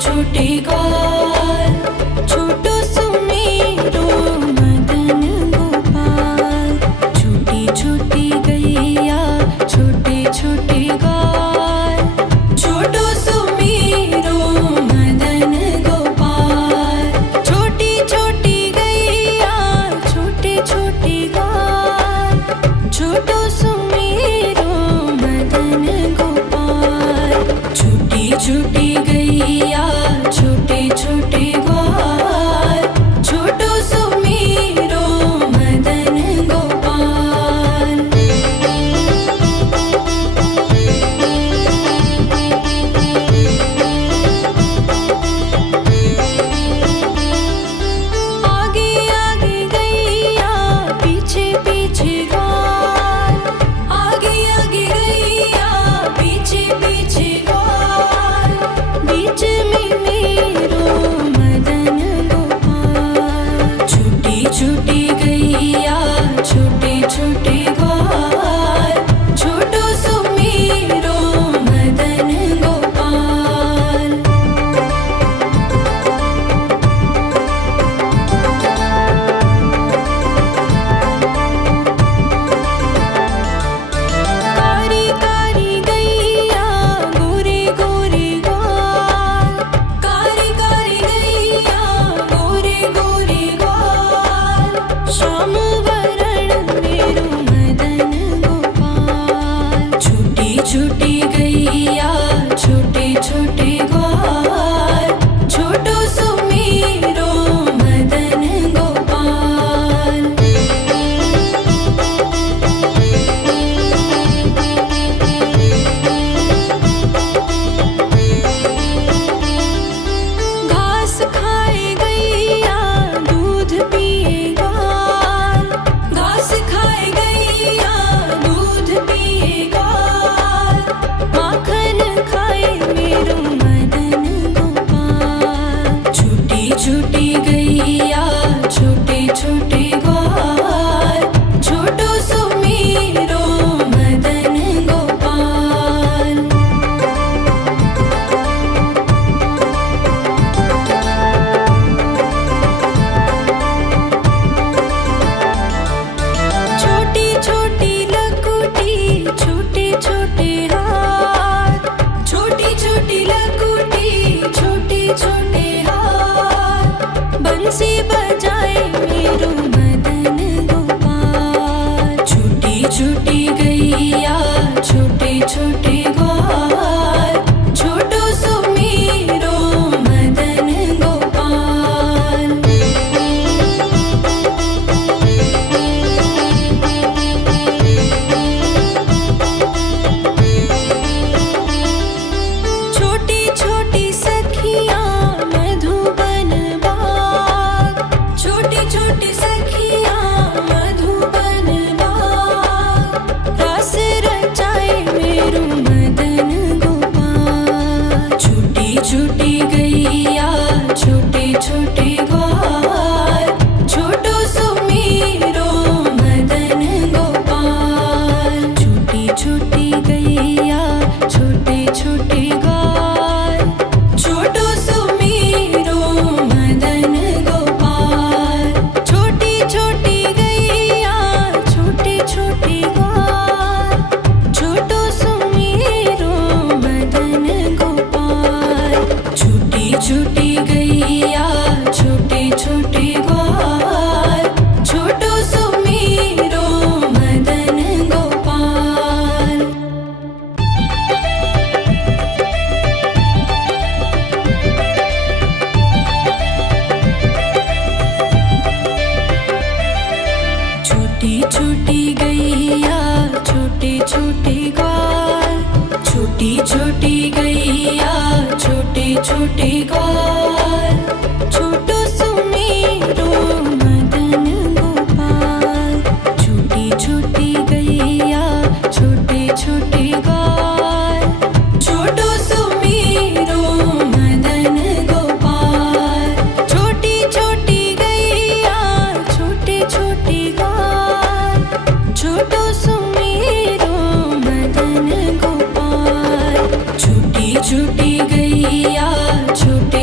छोटे ग्वाल, छोटो सुमेरो मदन गोपाल। छोटी छोटी गैया छोटे छोटे ग्वाल, छोटो सुमेरो मदन गोपाल। छोटी छोटी गैया छोटे छोटे ग्वाल, छोटो सुमेरो मदन गोपाल। छोटी छोटी गैया छोटे छोटे ग्वाल, छोटो सुमेरो मदन गोपाल। आगे आगे गैया पीछे पीछे ग्वाल, आगे आगे गैया पीछे पीछे ग्वाल। बीच में मेरो मदन गोपाल। छोटी छोटी गैया छोटे छोटे ग्वाल, छोटो सुमेरो मदन गोपाल। कारी कारी गैया गोरे गोरे ग्वाल, कारी कारी गैया गोरे गोरे ग्वाल। श्याम वरण मेरो मदन गोपाल। छोटी छोटी गैया छोटे छोटे ग्वाल, छोटो सुमेरो मदन गोपाल। घास खाए गैया दूध पिए ग्वाल, घास खाए गैया दूध पिए ग्वाल। माखन खाए मेरो मदन गोपाल। छोटी छोटी गैया छोटे छोटे ग्वाल, छोटो सुमेरो मदन गोपाल। छोटी छोटी लकुटी छोटे छोटे हाथ, छोटी छोटी लकुटी छोटे छोटे हाथ। बंसी बजाए मेरो मदन गोपाल। छोटी छोटी गैया छोटे छोटे ग्वाल, छोटो सुमेरो मदन गोपाल। छोटी छोटी सखियाँ मधुबन बाग, छोटी छोटी सखियाँ मधुबन बाग। रास रचाए मेरो मदन गोपाल। छोटी छोटी गैया छोटे छोटे ग्वाल, छोटो सुमेरो मदन गोपाल। छोटी छोटी गैया छोटे छोटे ग्वाल, छोटो सुमेरो मदन गोपाल। छोटी छोटी गैया छोटे छोटे ग्वाल, छोटो सुमेरो मदन गोपाल। छोटी छोटी गैया छोटे छोटे ग्वाल, छोटो सुमेरो मदन गोपाल। छोटी छोटी गैया छोटे छोटे ग्वाल, छोटी छोटी गैया छोटे छोटे ग्वाल, छोटो सुमेरो मदन गोपाल। छोटी छोटी गैया छोटे छोटे ग्वाल, छोटो सुमेरो मदन गोपाल। छोटी छोटी गैया छोटे छोटे ग्वाल, छोटो सुमेरो मदन गोपाल। छोटी छोटी गैया छोटे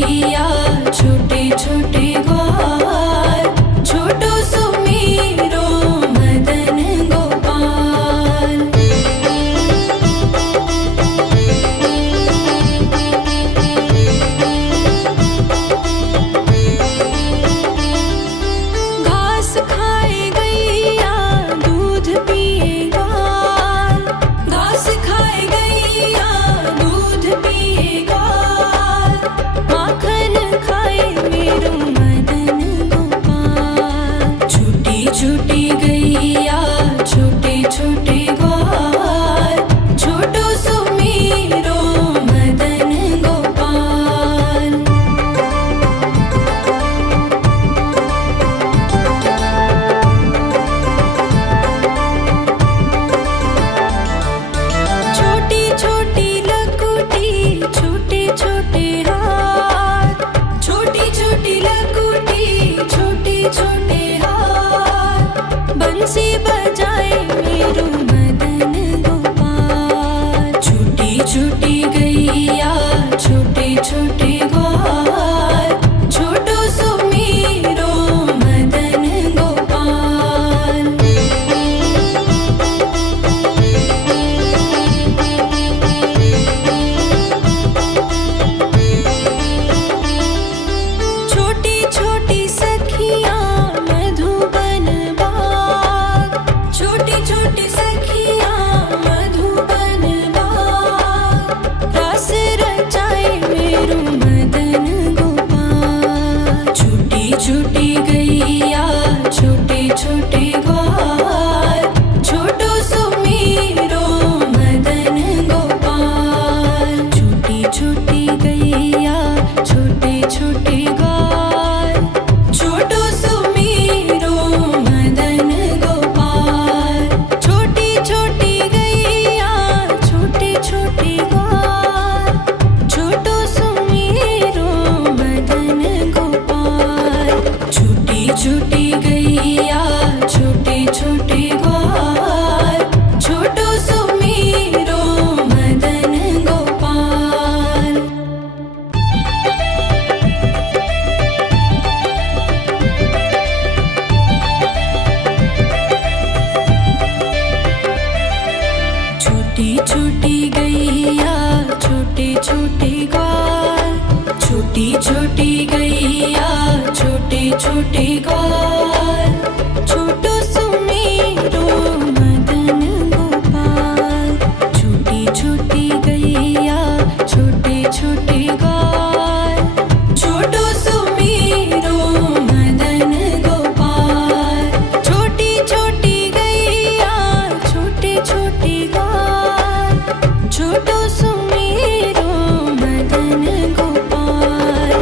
गैया छोटे छोटे ग्वाल छोटो सुमेरो मदन गोपाल। घास खाए गैया दूध पिए ग्वाल घास खाए गैया दूध पिए ग्वाल माखन खाए मेरो मदन गोपाल। छोटी छोटी गैया छोटे छोटे ग्वाल छोटो सुमेरो मदन गोपाल। छोटी छोटी लकुटी छोटे छोटे हाथ छोटी छोटी लकुटी छोटे छोटे हाथ बंसी बजाए मेरो मदन गोपाल। छोटी छोटी गैया छोटे छोटे ग्वाल छोटो सुमेरो मदन गोपाल। छोटी छोटी सखियाँ मधुबन बाग छोटी छोटी सखियाँ मधुबन बाग रास रचाए मेरो मदन गोपाल। छोटी छोटी गैया छोटे छोटे ग्वाल छोटो सुमेरो मदन गोपाल। छोटी छोटी गैया छोटे छोटे ग्वाल छोटो सुमेरो मदन गोपाल। छोटी छोटी गैया छोटे छोटे ग्वाल छोटो सुमेरो मदन गोपाल। छोटी छोटी गैया छोटे छोटे ग्वाल छोटो सुमेरो मदन गोपाल। छोटी छोटी गैया छोटे छोटे ग्वाल छोटी छोटी गैया छोटे छोटे ग्वाल छोटो सुमेरो मदन गोपाल। छोटी छोटी गैया छोटे छोटे ग्वाल छोटो सुमेरो मदन गोपाल। छोटी छोटी गैया छोटे छोटे ग्वाल छोटो सुमेरो मदन गोपाल।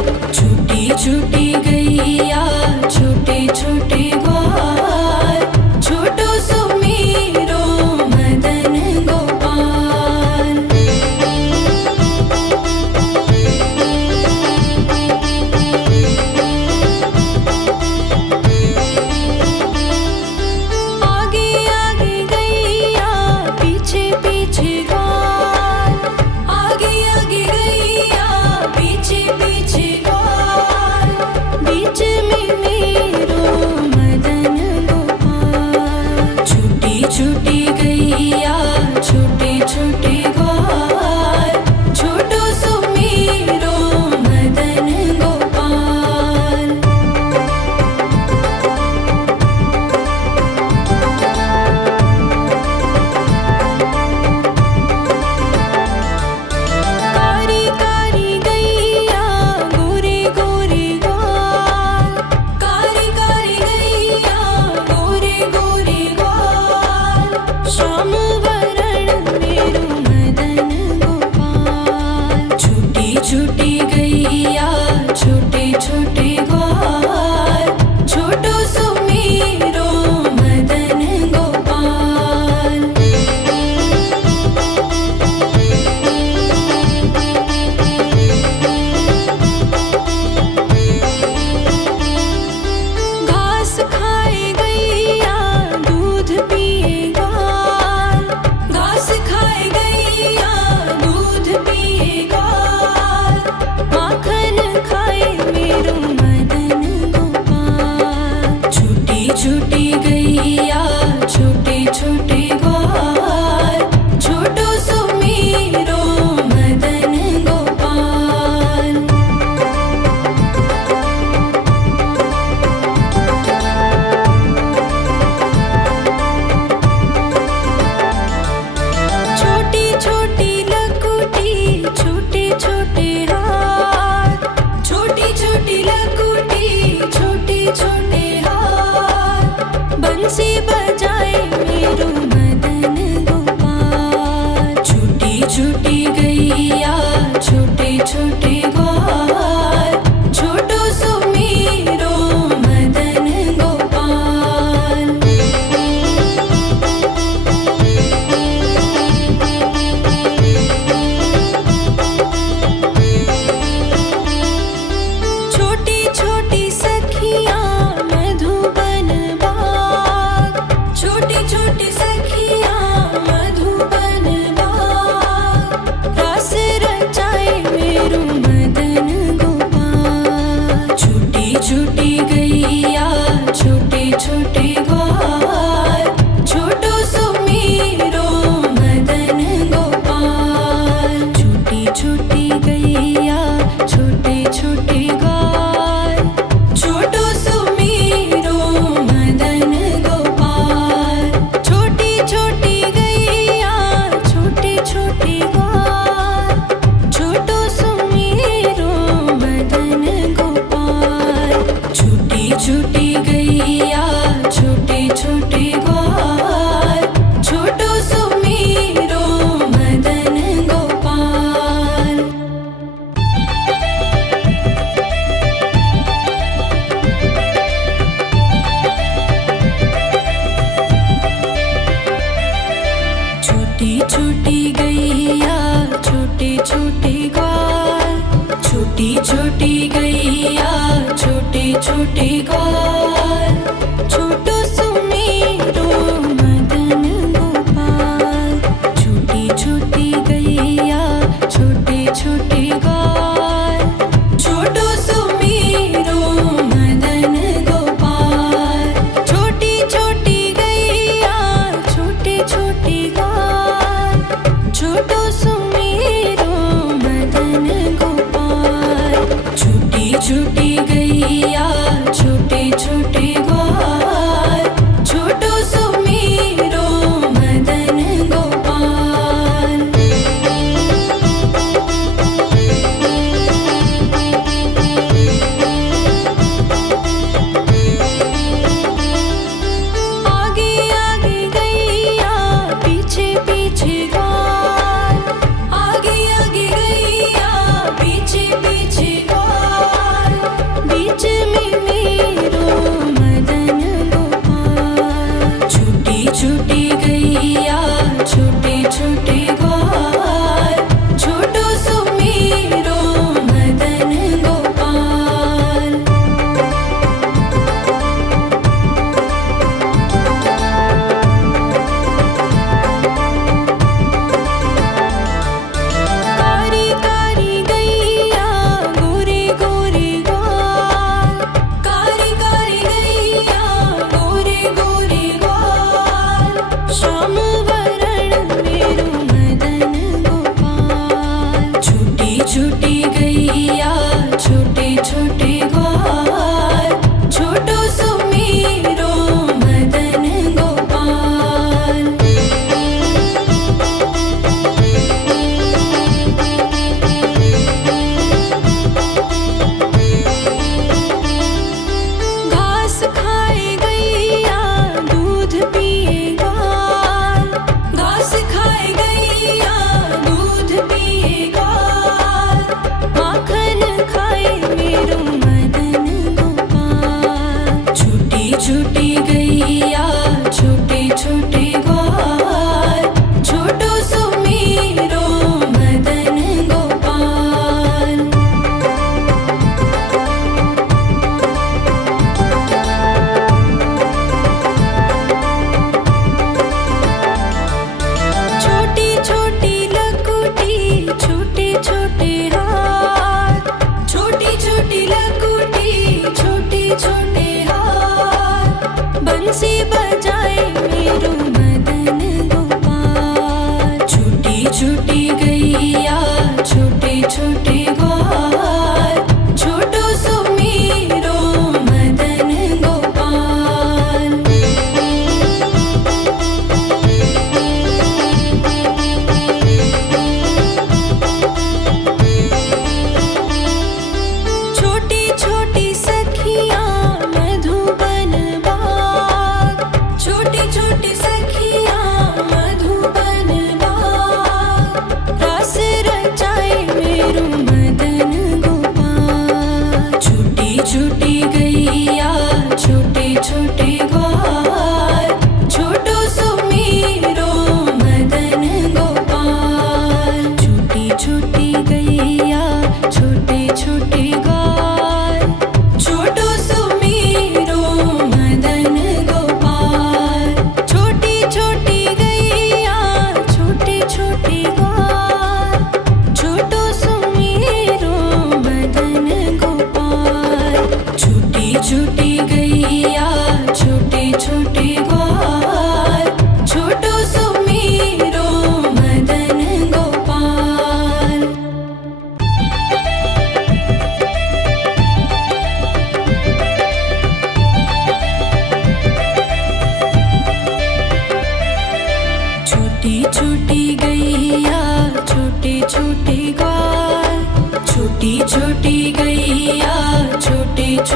छोटी लकुटी छोटे छोटे हाथ बंसी बजाए मेरो मदन गोपाल। छोटी छोटी गैया छोटे छोटे ग्वाल छोटो सो मेरो मदन गोपाल। छोटी छोटी सखियाँ मधुबन बाग छोटी छोटी सखियाँ मधुबन बाग रस रचाए मेरो मदन गोपाल। छोटी छोटी गैया छोटे छोटे ग्वाल छोटो सो मेरो मदन गोपाल। छोटी छोटी गैया छोटे छोटे ग्वाल छोटो सो मेरो मदन गोपाल। छोटी छोटी गैया छोटे छोटे ग्वाल छोटो सो मेरो मदन गोपाल। छोटी छोटी गैया छोटे छोटे ग्वाल छोटो सो मेरो मदन गोपाल। छोटी छोटी गैया छोटे छोटे ग्वाल छोटी छोटी गैया छोटे छोटे ग्वाल छोटो सो मेरो मदन गोपाल। छोटी छोटी गैया छोटे छोटे ग्वाल छोटो सो मेरो मदन गोपाल। छोटी छोटी गैया छोटे छोटे ग्वाल छोटो सो मेरो मदन गोपाल। छोटी छोटी गैया छोटे छोटे ग्वाल छोटो सो मेरो मदन गोपाल। आगे आगे गैया पीछे पीछे ग्वाल आगे आगे गैया पीछे पीछे ग्वाल बीच में मेरो मदन गोपाल। छोटी छोटी गैया छोटे छोटे ग्वाल छोटो सो मेरो मदन गोपाल। कारी कारी गैया गोरे गोरे ग्वाल कारी कारी गैया गोरे गोरे ग्वाल श्याम वरण मेरो मदन गोपाल। छोटी छोटी गैया छोटे छोटे ग्वाल छोटो सो मेरो मदन गोपाल। घास खाए गैया दूध पिए ग्वाल घास खाए गैया दूध पिए ग्वाल माखन खाए मेरो मदन गोपाल। छोटी छोटी गैया छोटे छोटे ग्वाल छोटो सो मेरो मदन गोपाल। छोटी छोटी लकुटी छोटे छोटे हाथ छोटी छोटी लकुटी छोटे छोटे हाथ बंसी बजाए मेरो मदन गोपाल। छोटी छोटी गैया छोटे छोटे ग्वाल छोटो सो मेरो मदन गोपाल। छोटी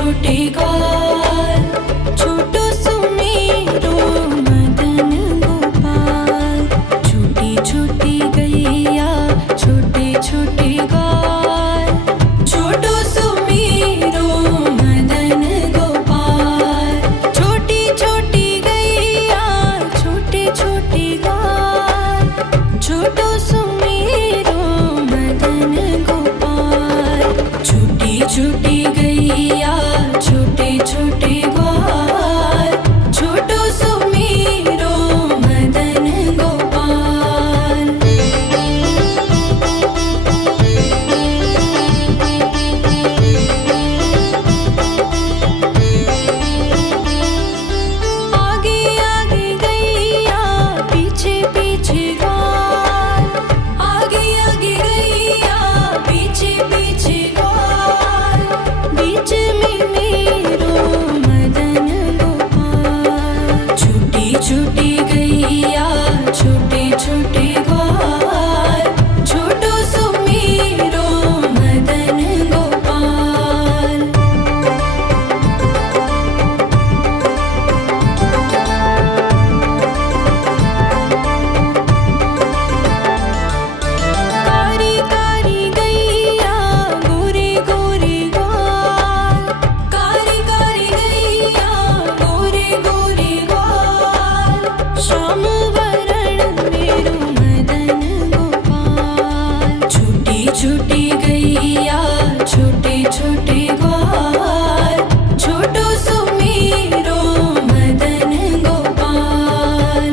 छोटे ग्वाल, छोटो सुमेरो मदन गोपाल। छोटी छोटी गैया छोटे छोटे ग्वाल, छोटो सुमेरो मदन गोपाल। छोटी छोटी गैया छोटे छोटे ग्वाल, छोटो सुमेरो मदन गोपाल। छोटी छोटी गैया छोटे छोटे ग्वाल, छोटो सुमेरो मदन गोपाल। आगे आगे गैया पीछे पीछे ग्वाल, आगे आगे गैया पीछे पीछे ग्वाल। बीच में मेरो मदन गोपाल। छोटी छोटी गैया छोटे छोटे ग्वाल, छोटो सुमेरो मदन गोपाल। कारी कारी गैया गोरे गोरे ग्वाल, कारी कारी गैया गोरे गोरे ग्वाल। श्याम वरण मेरो मदन गोपाल। छोटी छोटी गैया छोटे छोटे ग्वाल, छोटो सुमेरो मदन गोपाल।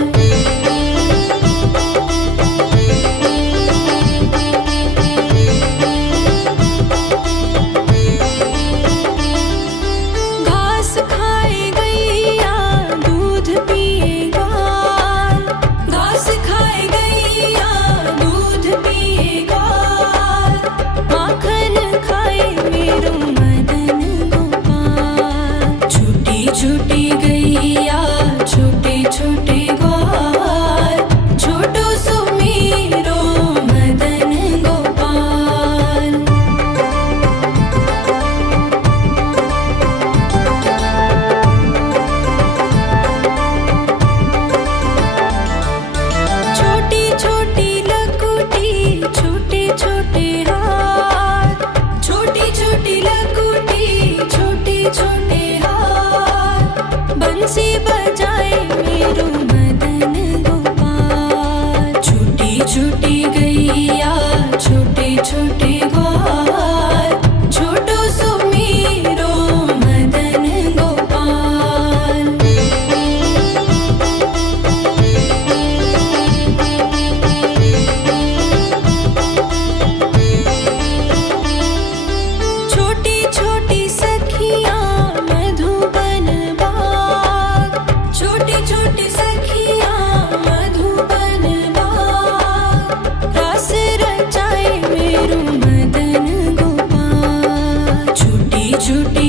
घास खाए गैया दूध पिए ग्वाल, घास खाए गैया दूध पिए ग्वाल। माखन खाए मेरो मदन गोपाल। छोटी छोटी गैया छोटे छोटे ग्वाल, छोटो सुमेरो मदन गोपाल। छोटी छोटी लकुटी छोटे छोटे हाथ, छोटी छोटी लकुटी छोटे छोटे हाथ। बंसी बजाए मेरो मदन गोपाल। छोटी छोटी गैया छोटे छोटे ग्वाल, छोटो सुमेरो मदन गोपाल। छोटी छोटी सखियाँ मधुबन बाग, छोटी छोटी सखियाँ मधुबन बाग। रास रचाए मेरो मदन गोपाल। छोटी छोटी